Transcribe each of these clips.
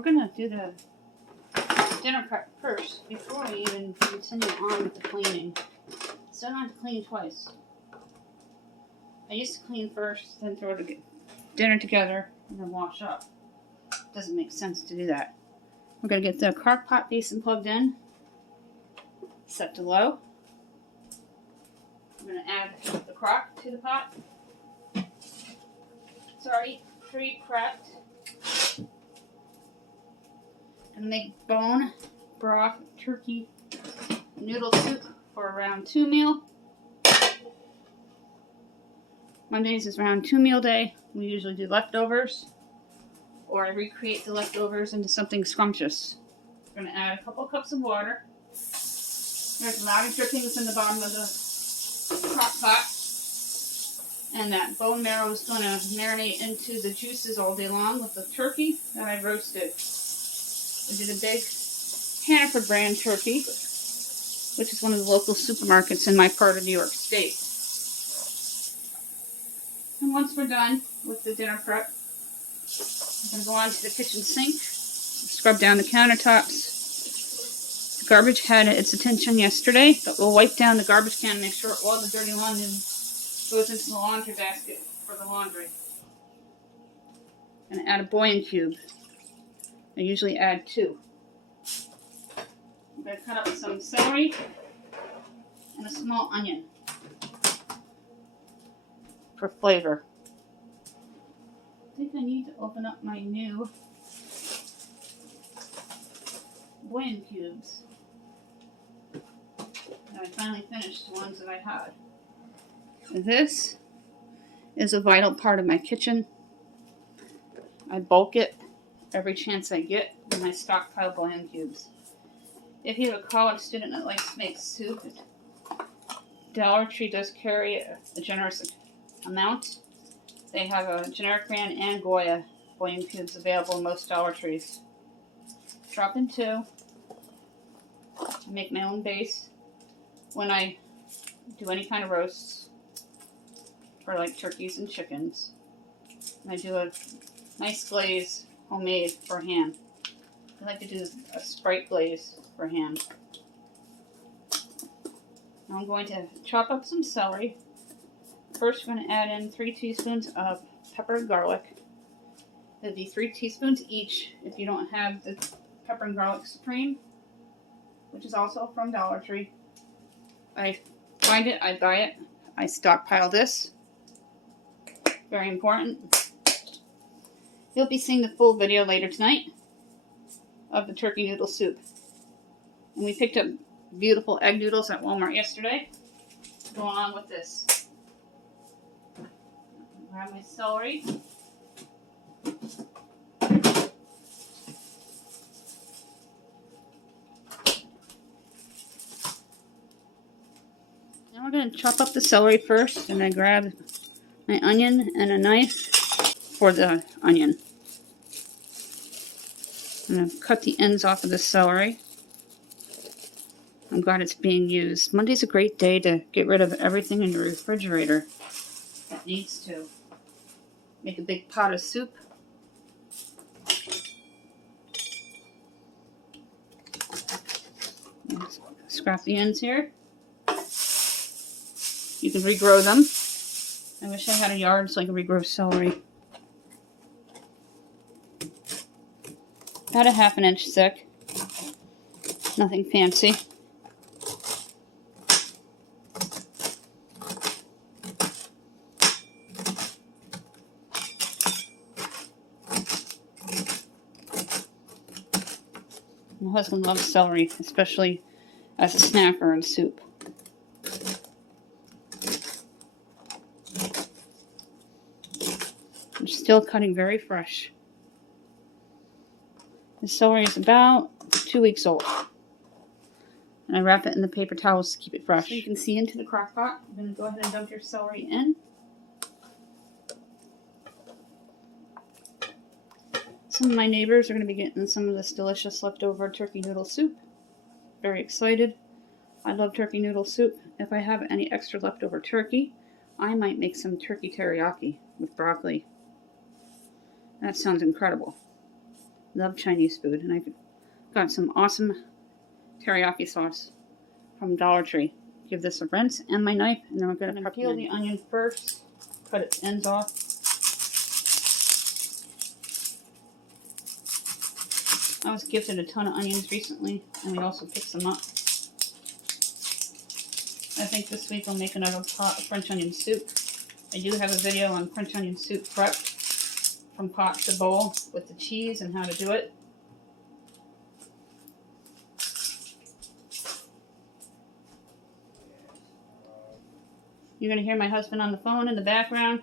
we're gonna do the dinner prep first before we even continue on with the cleaning. So I don't have to clean twice. I used to clean first, then throw the dinner together, and then wash up. Doesn't make sense to do that. We're gonna get the Crockpot basin plugged in, set to low. I'm gonna add the crock to the pot. It's already pre-prepped. Gonna make bone broth turkey noodle soup for a round 2 meal. Mondays is round 2 meal day. We usually do leftovers, or I recreate the leftovers into something scrumptious. We're gonna add a couple cups of water. There's a lot of drippings in the bottom of the crock pot. And that bone marrow is going to marinate into the juices all day long with the turkey that I roasted. We did a big Hannaford brand turkey, which is one of the local supermarkets in my part of New York State. And once we're done with the dinner prep, I'm going to go on to the kitchen sink, scrub down the countertops. The garbage had its attention yesterday, but we'll wipe down the garbage can and make sure all the dirty laundry goes into the laundry basket for the laundry. I'm going to add a bouillon cube. I usually add 2. I'm going to cut up some celery and a small onion for flavor. I think I need to open up my new bouillon cubes. And I finally finished the ones that I had. This is a vital part of my kitchen. I bulk it every chance I get, and I stockpile bouillon cubes. If you have a college student that likes to make soup, Dollar Tree does carry a generous amount. They have a generic brand and Goya bouillon cubes available in most Dollar Trees. Drop in 2. Make my own base when I do any kind of roasts. For like turkeys and chickens. And I do a nice glaze, homemade, for ham. I like to do a Sprite glaze for ham. Now I'm going to chop up some celery. First, we're going to add in 3 teaspoons of pepper and garlic. It'll be 3 teaspoons each if you don't have the pepper and garlic supreme, which is also from Dollar Tree. I find it, I buy it, I stockpile this. Very important. You'll be seeing the full video later tonight of the turkey noodle soup. And we picked up beautiful egg noodles at Walmart yesterday to go along with this. Grab my celery. Now we're going to chop up the celery first, and I grab my onion and a knife for the onion. I'm going to cut the ends off of the celery. I'm glad it's being used. Monday's a great day to get rid of everything in the refrigerator that needs to. Make a big pot of soup. Scrap the ends here. You can regrow them. I wish I had a yard so I could regrow celery. About a 1/2 inch thick. Nothing fancy. My husband loves celery, especially as a snack or in soup. I'm still cutting very fresh. The celery is about 2 weeks old. And I wrap it in the paper towels to keep it fresh. So you can see into the crock pot. I'm going to go ahead and dump your celery in. Some of my neighbors are going to be getting some of this delicious leftover turkey noodle soup. Very excited. I love turkey noodle soup. If I have any extra leftover turkey, I might make some turkey teriyaki with broccoli. That sounds incredible. Love Chinese food, and I've got some awesome teriyaki sauce from Dollar Tree. Give this a rinse and my knife, and then we're going to peel the onion first, cut its ends off. I was gifted a ton of onions recently, and we also picked some up. I think this week I'll make another pot of French onion soup. I do have a video on French onion soup prep from pot to bowl with the cheese and how to do it. You're going to hear my husband on the phone in the background.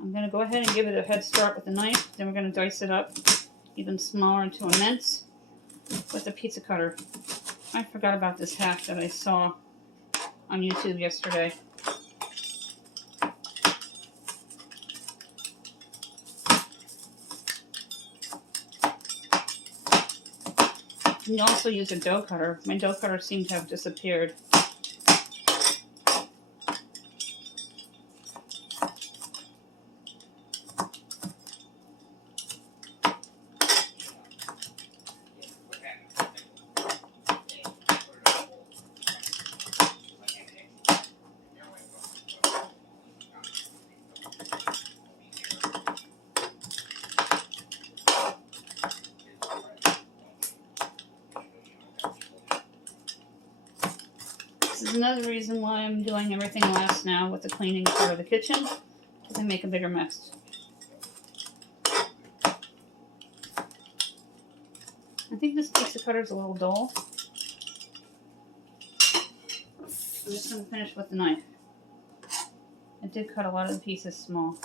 I'm going to go ahead and give it a head start with the knife. Then we're going to dice it up even smaller into a mince with a pizza cutter. I forgot about this hack that I saw on YouTube yesterday. You can also use a dough cutter. My dough cutter seemed to have disappeared. This is another reason why I'm doing everything last now with the cleaning part of the kitchen, because I make a bigger mess. I think this pizza cutter is a little dull. I'm just going to finish with the knife. I did cut a lot of the pieces small.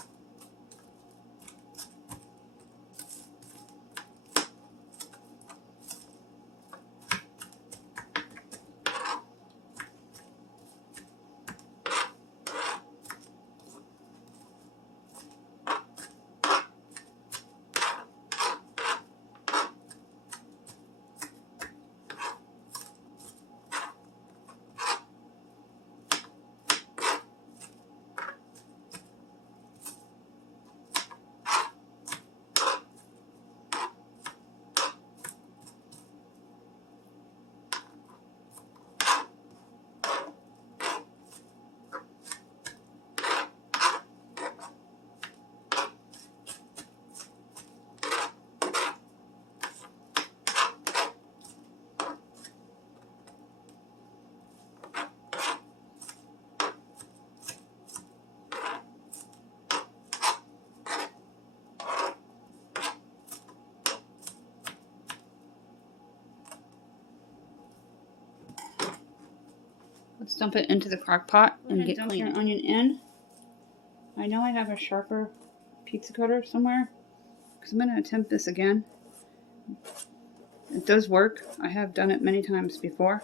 Let's dump it into the crock pot and get clean. Your onion in. I know I have a sharper pizza cutter somewhere, because I'm going to attempt this again. It does work. I have done it many times before.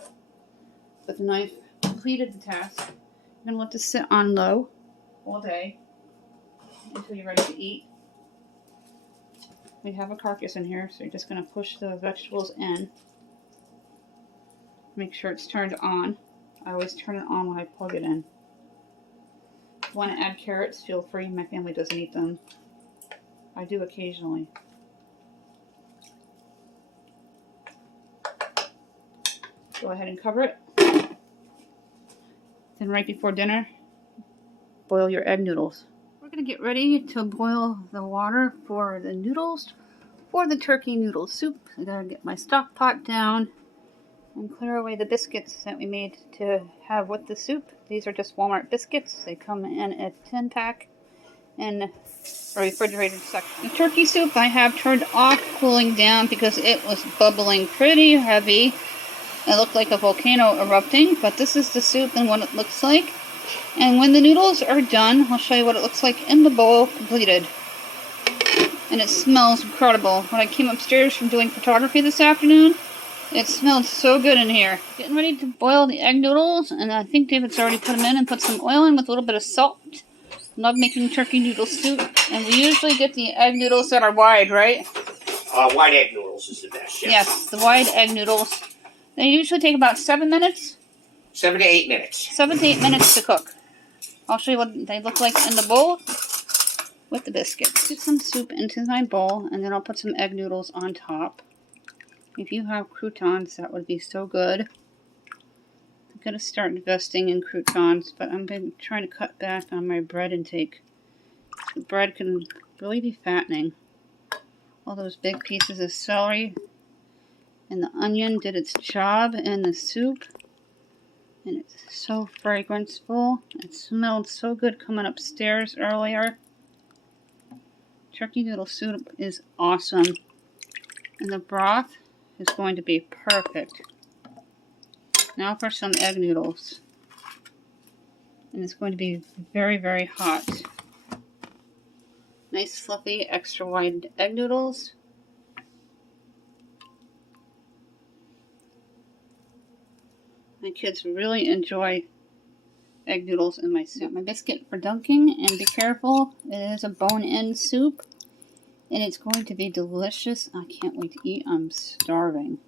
But the knife completed the task. I'm going to let this sit on low all day until you're ready to eat. We have a carcass in here, so you're just going to push the vegetables in. Make sure it's turned on. I always turn it on when I plug it in. If you want to add carrots, feel free. My family doesn't eat them. I do occasionally. Go ahead and cover it. Then right before dinner, boil your egg noodles. We're going to get ready to boil the water for the noodles, for the turkey noodle soup. I gotta get my stock pot down and clear away the biscuits that we made to have with the soup. These are just Walmart biscuits. They come in a 10-pack in a refrigerated section. The turkey soup I have turned off, cooling down because it was bubbling pretty heavy. It looked like a volcano erupting, but this is the soup and what it looks like. And when the noodles are done, I'll show you what it looks like in the bowl completed. And it smells incredible. When I came upstairs from doing photography this afternoon, it smelled so good in here. Getting ready to boil the egg noodles, and I think David's already put them in and put some oil in with a little bit of salt. Love making turkey noodle soup, and we usually get the egg noodles that are wide, right? Wide egg noodles is the best, yes. Yes, the wide egg noodles. They usually take about 7 minutes. 7 to 8 minutes. 7 to 8 minutes to cook. I'll show you what they look like in the bowl. with the biscuits. Put some soup into my bowl, and then I'll put some egg noodles on top. If you have croutons, that would be so good. I'm going to start investing in croutons, but I'm trying to cut back on my bread intake. The bread can really be fattening. All those big pieces of celery and the onion did its job in the soup. And it's so fragranceful. It smelled so good coming upstairs earlier. Turkey noodle soup is awesome. And the broth is going to be perfect. Now for some egg noodles. And it's going to be very, very hot. Nice fluffy extra wide egg noodles. My kids really enjoy egg noodles in my soup. My biscuit for dunking, and be careful, it is a bone-in soup. And it's going to be delicious. I can't wait to eat. I'm starving.